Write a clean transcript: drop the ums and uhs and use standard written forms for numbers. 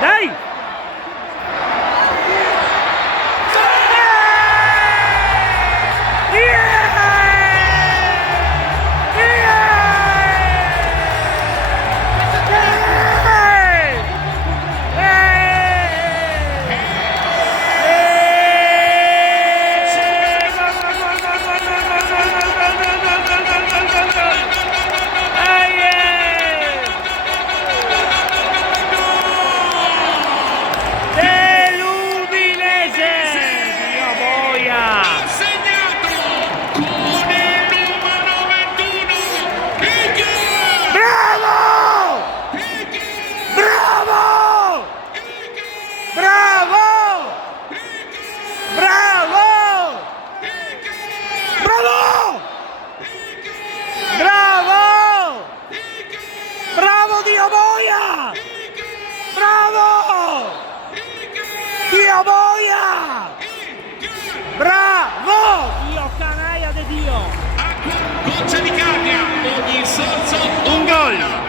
Dai! Dio boia! Bravo! Dio boia! Bravo! Dio canaia di Dio! Goccia di Capria, ogni sorso Un gol!